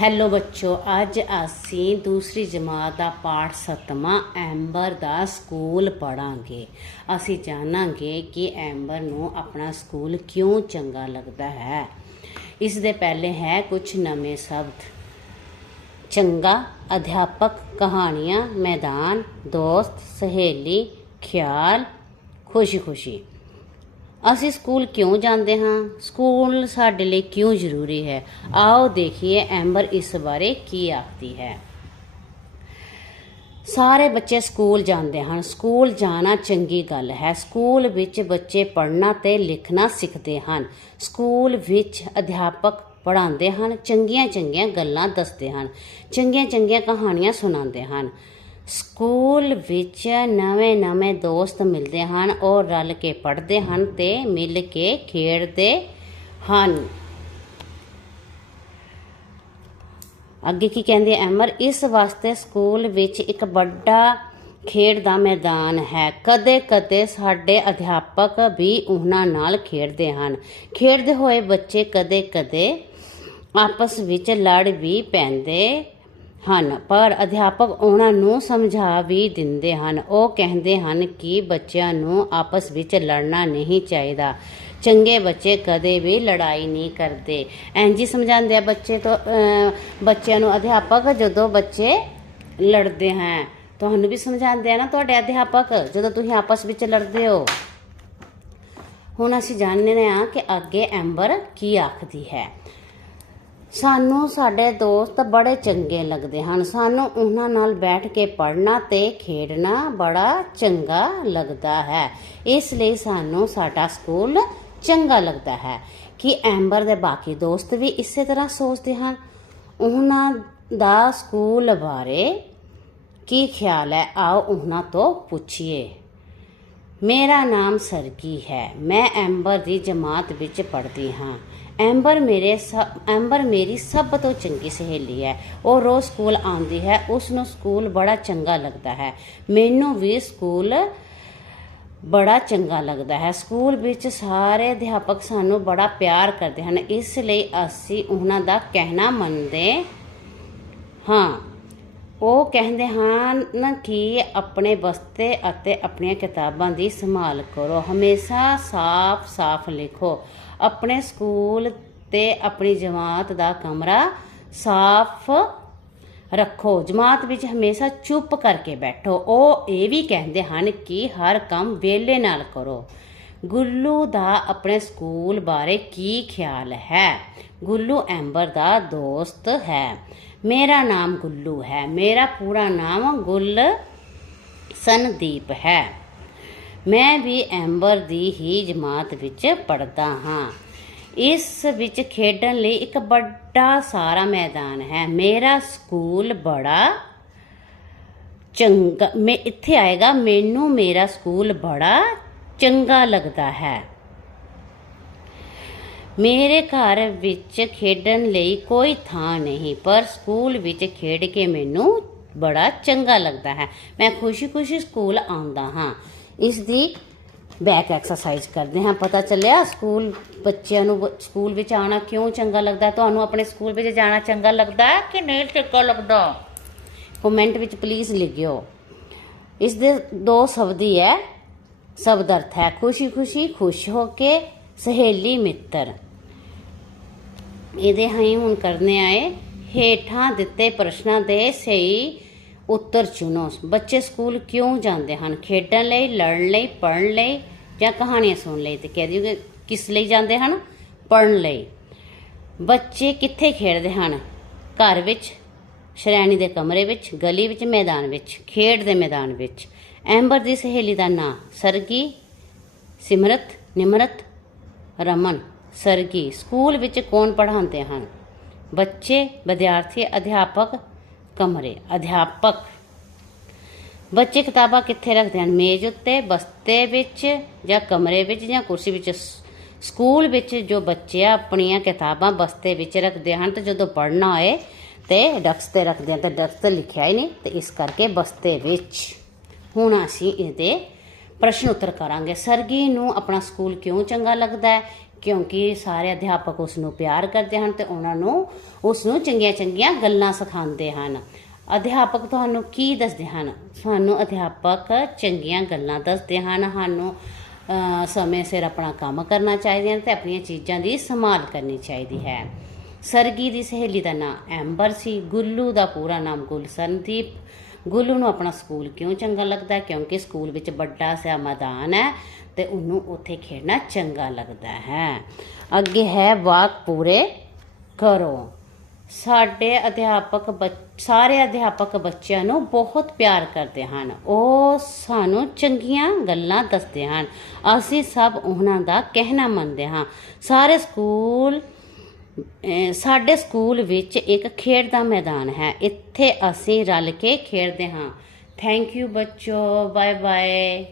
Hello ਬੱਚੋ, ਅੱਜ ਅਸੀਂ ਦੂਸਰੀ ਜਮਾਤ ਦਾ ਪਾਠ ਸਤਵਾਂ, ਐਂਬਰ ਦਾ ਸਕੂਲ ਪੜਾਂਗੇ ਅਸੀਂ ਜਾਣਾਂਗੇ ਕਿ ਐਂਬਰ ਨੂੰ ਆਪਣਾ ਸਕੂਲ ਕਿਉਂ ਚੰਗਾ ਲੱਗਦਾ ਹੈ। ਇਸ ਦੇ ਪਹਿਲੇ ਹੈ ਕੁਝ ਨਵੇਂ ਸ਼ਬਦ। ਚੰਗਾ ਅਧਿਆਪਕ ਕਹਾਣੀਆਂ, ਮੈਦਾਨ, ਦੋਸਤ, ਸਹੇਲੀ, ਖਿਆਲ ਖੁਸ਼ੀ ਖੁਸ਼ੀ ਅਸੀਂ ਸਕੂਲ ਕਿਉਂ ਜਾਂਦੇ ਹਾਂ? ਸਕੂਲ ਸਾਡੇ ਲਈ ਕਿਉਂ ਜ਼ਰੂਰੀ ਹੈ? ਆਓ ਦੇਖੀਏ ਐਂਬਰ ਇਸ ਬਾਰੇ ਕੀ ਆਖਦੀ ਹੈ। ਸਾਰੇ ਬੱਚੇ ਸਕੂਲ ਜਾਂਦੇ ਹਨ। ਸਕੂਲ ਜਾਣਾ ਚੰਗੀ ਗੱਲ ਹੈ। ਸਕੂਲ ਵਿੱਚ ਬੱਚੇ ਪੜ੍ਹਨਾ ਤੇ ਲਿਖਣਾ ਸਿੱਖਦੇ ਹਨ। ਸਕੂਲ ਵਿੱਚ ਅਧਿਆਪਕ ਪੜ੍ਹਾਉਂਦੇ ਹਨ ਚੰਗੀਆਂ ਚੰਗੀਆਂ ਗੱਲਾਂ ਦੱਸਦੇ ਹਨ ਚੰਗੀਆਂ ਚੰਗੀਆਂ ਕਹਾਣੀਆਂ ਸੁਣਾਉਂਦੇ ਹਨ। ਸਕੂਲ ਵਿੱਚ ਨਵੇਂ ਨਵੇਂ ਦੋਸਤ ਮਿਲਦੇ ਹਨ, ਉਹ ਰਲ ਕੇ ਪੜ੍ਹਦੇ ਹਨ ਤੇ ਮਿਲ ਕੇ ਖੇਡਦੇ ਹਨ। ਅੱਗੇ ਕੀ ਕਹਿੰਦੇ ਅਮਰ, ਇਸ ਵਾਸਤੇ ਸਕੂਲ ਵਿੱਚ ਇੱਕ ਵੱਡਾ ਖੇਡ ਦਾ ਮੈਦਾਨ ਹੈ। ਕਦੇ ਕਦੇ ਸਾਡੇ ਅਧਿਆਪਕ ਵੀ ਉਹਨਾਂ ਨਾਲ ਖੇਡਦੇ ਹਨ। ਖੇਡਦੇ ਹੋਏ ਬੱਚੇ ਕਦੇ ਕਦੇ ਆਪਸ ਵਿੱਚ ਲੜ ਵੀ ਪੈਂਦੇ ਹਨ, ਪਰ ਅਧਿਆਪਕ ਉਹਨਾਂ ਨੂੰ ਸਮਝਾ ਵੀ ਦਿੰਦੇ ਹਨ। ਉਹ ਕਹਿੰਦੇ ਹਨ ਕਿ ਬੱਚਿਆਂ ਨੂੰ ਆਪਸ ਵਿੱਚ ਲੜਨਾ ਨਹੀਂ ਚਾਹੀਦਾ। ਚੰਗੇ ਬੱਚੇ ਕਦੇ ਵੀ ਲੜਾਈ ਨਹੀਂ ਕਰਦੇ। ਇੰਜੀ ਸਮਝਾਉਂਦੇ ਆ ਬੱਚੇ ਤੋਂ ਬੱਚਿਆਂ ਨੂੰ, ਅਧਿਆਪਕ ਜਦੋਂ ਬੱਚੇ ਲੜਦੇ ਹੈ, ਤੁਹਾਨੂੰ ਵੀ ਸਮਝਾਉਂਦੇ ਆ ਨਾ ਤੁਹਾਡੇ ਅਧਿਆਪਕ, ਜਦੋਂ ਤੁਸੀਂ ਆਪਸ ਵਿੱਚ ਲੜਦੇ ਹੋ। ਹੁਣ ਅਸੀਂ ਜਾਣਦੇ ਹਾਂ ਕਿ ਅੱਗੇ ਐਂਬਰ ਕੀ ਆਖਦੀ ਹੈ। ਸਾਨੂੰ ਸਾਡੇ ਦੋਸਤ ਬੜੇ ਚੰਗੇ ਲੱਗਦੇ ਹਨ। ਸਾਨੂੰ ਉਹਨਾਂ ਨਾਲ ਬੈਠ ਕੇ ਪੜ੍ਹਨਾ ਤੇ ਖੇਡਣਾ ਬੜਾ ਚੰਗਾ ਲੱਗਦਾ ਹੈ। ਇਸ ਲਈ ਸਾਨੂੰ ਸਾਡਾ ਸਕੂਲ ਚੰਗਾ ਲੱਗਦਾ ਹੈ ਕਿ ਐਂਬਰ ਦੇ ਬਾਕੀ ਦੋਸਤ ਵੀ ਇਸੇ ਤਰ੍ਹਾਂ ਸੋਚਦੇ ਹਨ। ਉਹਨਾਂ ਦਾ ਸਕੂਲ ਬਾਰੇ ਕੀ ਖਿਆਲ ਹੈ? ਆਓ ਉਹਨਾਂ ਤੋਂ ਪੁੱਛੀਏ। ਮੇਰਾ ਨਾਮ ਸਰਗੀ ਹੈ। ਮੈਂ ਐਂਬਰ ਦੀ ਜਮਾਤ ਵਿੱਚ ਪੜ੍ਹਦੀ ਹਾਂ। ਐਂਬਰ ਮੇਰੇ ਸ- ਐਂਬਰ ਮੇਰੀ ਸਭ ਤੋਂ ਚੰਗੀ ਸਹੇਲੀ ਹੈ। ਉਹ ਰੋਜ਼ ਸਕੂਲ ਆਉਂਦੀ ਹੈ। ਉਸ ਨੂੰ ਸਕੂਲ ਬੜਾ ਚੰਗਾ ਲੱਗਦਾ ਹੈ। ਮੈਨੂੰ ਵੀ ਸਕੂਲ ਬੜਾ ਚੰਗਾ ਲੱਗਦਾ ਹੈ। ਸਕੂਲ ਵਿੱਚ ਸਾਰੇ ਅਧਿਆਪਕ ਸਾਨੂੰ ਬੜਾ ਪਿਆਰ ਕਰਦੇ ਹਨ। ਇਸ ਲਈ ਅਸੀਂ ਉਹਨਾਂ ਦਾ ਕਹਿਣਾ ਮੰਨਦੇ ਹਾਂ। ਉਹ ਕਹਿੰਦੇ ਹਨ ਕਿ ਆਪਣੇ ਬਸਤੇ ਅਤੇ ਆਪਣੀਆਂ ਕਿਤਾਬਾਂ ਦੀ ਸੰਭਾਲ ਕਰੋ। ਹਮੇਸ਼ਾ ਸਾਫ਼-ਸਾਫ਼ ਲਿਖੋ। ਆਪਣੇ ਸਕੂਲ ਤੇ ਆਪਣੀ ਜਮਾਤ ਦਾ ਕਮਰਾ ਸਾਫ਼ ਰੱਖੋ। ਜਮਾਤ ਵਿੱਚ ਹਮੇਸ਼ਾ ਚੁੱਪ ਕਰਕੇ ਬੈਠੋ। ਉਹ ਇਹ ਵੀ ਕਹਿੰਦੇ ਹਨ ਕਿ ਹਰ ਕੰਮ ਵੇਲੇ ਨਾਲ ਕਰੋ। ਗੁੱਲੂ ਦਾ ਆਪਣੇ ਸਕੂਲ ਬਾਰੇ ਕੀ ਖਿਆਲ ਹੈ? ਗੁੱਲੂ ਐਂਬਰ ਦਾ ਦੋਸਤ ਹੈ। ਮੇਰਾ ਨਾਮ ਗੁੱਲੂ ਹੈ। ਮੇਰਾ ਪੂਰਾ ਨਾਮ ਗੁੱਲ ਸੰਦੀਪ ਹੈ। ਮੈਂ ਵੀ ਐਂਬਰ ਦੀ ਹੀ ਜਮਾਤ ਵਿੱਚ ਪੜਦਾ ਹਾਂ। ਇਸ ਵਿੱਚ ਖੇਡਣ ਲਈ ਇੱਕ ਵੱਡਾ ਸਾਰਾ ਮੈਦਾਨ ਹੈ। ਮੇਰਾ ਸਕੂਲ ਬੜਾ ਚੰਗਾ, ਮੈਂ, ਇੱਥੇ ਆਏਗਾ। ਮੈਨੂੰ ਮੇਰਾ ਸਕੂਲ ਬੜਾ ਚੰਗਾ ਲੱਗਦਾ ਹੈ। ਮੇਰੇ ਘਰ ਵਿੱਚ ਖੇਡਣ ਲਈ ਕੋਈ ਥਾਂ ਨਹੀਂ, ਪਰ ਸਕੂਲ ਵਿੱਚ ਖੇਡ ਕੇ ਮੈਨੂੰ ਬੜਾ ਚੰਗਾ ਲੱਗਦਾ ਹੈ। ਮੈਂ ਖੁਸ਼ੀ-ਖੁਸ਼ੀ ਸਕੂਲ ਆਉਂਦਾ ਹਾਂ। ਇਸ ਦੀ ਬੈਕ ਐਕਸਰਸਾਈਜ਼ ਕਰਦੇ ਹਾਂ। ਪਤਾ ਚੱਲਿਆ ਸਕੂਲ ਬੱਚਿਆਂ ਨੂੰ ਬ- ਸਕੂਲ ਵਿੱਚ ਆਉਣਾ ਕਿਉਂ ਚੰਗਾ ਲੱਗਦਾ? ਤੁਹਾਨੂੰ ਆਪਣੇ ਸਕੂਲ ਵਿੱਚ ਜਾਣਾ ਚੰਗਾ ਲੱਗਦਾ ਹੈ ਕਿ ਨਹੀਂ ਚੰਗਾ ਲੱਗਦਾ? ਕਮੈਂਟ ਵਿੱਚ ਪਲੀਜ਼ ਲਿਖਿਓ। ਇਸ ਦੇ ਦੋ ਸ਼ਬਦ ਹੀ ਹੈ। ਸ਼ਬਦ ਅਰਥ ਹੈ ਖੁਸ਼ੀ ਖੁਸ਼ੀ, ਖੁਸ਼ ਹੋ ਕੇ ਸਹੇਲੀ ਮਿੱਤਰ। ਇਹਦੇ ਹੀ ਹੁਣ ਕਰਨੇ ਆਏ, ਹੇਠਾਂ ਦਿੱਤੇ ਪ੍ਰਸ਼ਨਾਂ ਦੇ ਸਹੀ ਉੱਤਰ ਚੁਣੋ। ਬੱਚੇ ਸਕੂਲ ਕਿਉਂ ਜਾਂਦੇ ਹਨ? ਖੇਡਣ ਲਈ, ਲੜਨ ਲਈ, ਪੜ੍ਹਨ ਲਈ ਜਾਂ ਕਹਾਣੀਆਂ ਸੁਣਨ ਲਈ? ਤੇ ਕਹਿ ਦਿਓਗੇ ਕਿਸ ਲਈ ਜਾਂਦੇ ਹਨ? ਪੜ੍ਹਨ ਲਈ। ਬੱਚੇ ਕਿੱਥੇ ਖੇਡਦੇ ਹਨ? ਘਰ ਵਿੱਚ, ਸ਼੍ਰੇਣੀ ਦੇ ਕਮਰੇ ਵਿੱਚ, ਗਲੀ ਵਿੱਚ, ਮੈਦਾਨ ਵਿੱਚ, ਖੇਡ ਦੇ ਮੈਦਾਨ ਵਿੱਚ। ਐਂਬਰ ਦੀ ਸਹੇਲੀ ਦਾ ਨਾਂ ਸਰਗੀ, ਸਿਮਰਤ, ਨਿਮਰਤ, ਰਮਨ। ਸਰਗੀ, ਸਕੂਲ ਵਿੱਚ ਕੌਣ ਪੜ੍ਹਾਉਂਦੇ ਹਨ? ਬੱਚੇ, ਵਿਦਿਆਰਥੀ, ਅਧਿਆਪਕ, ਕਮਰੇ। ਅਧਿਆਪਕ। ਬੱਚੇ ਕਿਤਾਬਾਂ ਕਿੱਥੇ ਰੱਖਦੇ ਹਨ? ਮੇਜ਼ ਉੱਤੇ, ਬਸਤੇ ਵਿੱਚ ਜਾਂ ਕਮਰੇ ਵਿੱਚ ਜਾਂ ਕੁਰਸੀ ਵਿੱਚ? ਸਕੂਲ ਵਿੱਚ ਜੋ ਬੱਚੇ ਆ, ਆਪਣੀਆਂ ਕਿਤਾਬਾਂ ਬਸਤੇ ਵਿੱਚ ਰੱਖਦੇ ਹਨ ਤੇ ਜਦੋਂ ਪੜ੍ਹਨਾ ਹੋਏ ਤੇ ਡੈਸਕ ਤੇ ਰੱਖਦੇ ਹਨ ਤੇ ਡੈਸਕ ਤੇ ਲਿਖਿਆ ਹੀ ਨਹੀਂ ਤੇ ਇਸ ਕਰਕੇ ਬਸਤੇ ਵਿੱਚ। ਹੁਣ ਅਸੀਂ ਇਹਦੇ ਪ੍ਰਸ਼ਨ ਉੱਤਰ ਕਰਾਂਗੇ। ਸਰਗੀ ਨੂੰ ਆਪਣਾ ਸਕੂਲ ਕਿਉਂ ਚੰਗਾ ਲੱਗਦਾ ਹੈ? ਕਿਉਂਕਿ ਸਾਰੇ ਅਧਿਆਪਕ ਉਸ ਨੂੰ ਪਿਆਰ ਕਰਦੇ ਹਨ ਤੇ ਉਹਨਾਂ ਨੂੰ ਉਸ ਨੂੰ ਚੰਗੀਆਂ ਚੰਗੀਆਂ ਗੱਲਾਂ ਸਿਖਾਉਂਦੇ ਹਨ। ਅਧਿਆਪਕ ਤੁਹਾਨੂੰ ਕੀ ਦੱਸਦੇ ਹਨ? ਸਾਨੂੰ ਅਧਿਆਪਕ ਚੰਗੀਆਂ ਗੱਲਾਂ ਦੱਸਦੇ ਹਨ। ਸਾਨੂੰ ਸਮੇਂ ਸਿਰ ਆਪਣਾ ਕੰਮ ਕਰਨਾ ਚਾਹੀਦਾ ਹੈ ਤੇ ਆਪਣੀਆਂ ਚੀਜ਼ਾਂ ਦੀ ਸੰਭਾਲ ਕਰਨੀ ਚਾਹੀਦੀ ਹੈ। ਸਰਗੀ ਦੀ ਸਹੇਲੀ ਦਾ ਨਾਮ ਐਂਬਰ ਸੀ। ਗੁੱਲੂ ਦਾ ਪੂਰਾ ਨਾਮ ਗੁਲਸ਼ਨਦੀਪ ਗੁੱਲੂ ਨੂੰ ਆਪਣਾ ਸਕੂਲ ਕਿਉਂ ਚੰਗਾ ਲੱਗਦਾ? ਕਿਉਂਕਿ ਸਕੂਲ ਵਿੱਚ ਵੱਡਾ ਸਿਆ ਮੈਦਾਨ ਹੈ ਤੇ ਉਹਨੂੰ ਉੱਥੇ ਖੇਡਣਾ ਚੰਗਾ ਲੱਗਦਾ ਹੈ। ਅੱਗੇ ਹੈ ਵਾਕ ਪੂਰੇ ਕਰੋ। ਸਾਡੇ ਅਧਿਆਪਕ ਬੱਚ- ਸਾਰੇ ਅਧਿਆਪਕ ਬੱਚਿਆਂ ਨੂੰ ਬਹੁਤ ਪਿਆਰ ਕਰਦੇ ਹਨ। ਉਹ ਸਾਨੂੰ ਚੰਗੀਆਂ ਗੱਲਾਂ ਦੱਸਦੇ ਹਨ। ਅਸੀਂ ਸਭ ਉਹਨਾਂ ਦਾ ਕਹਿਣਾ ਮੰਨਦੇ ਹਾਂ। ਸਾਰੇ ਸਕੂਲ ਸਾਡੇ ਸਕੂਲ ਵਿੱਚ ਇੱਕ ਖੇਡ ਦਾ ਮੈਦਾਨ ਹੈ। ਇੱਥੇ ਅਸੀਂ ਰਲ ਕੇ ਖੇਡਦੇ ਹਾਂ। ਥੈਂਕ ਯੂ ਬੱਚੋ। Bye bye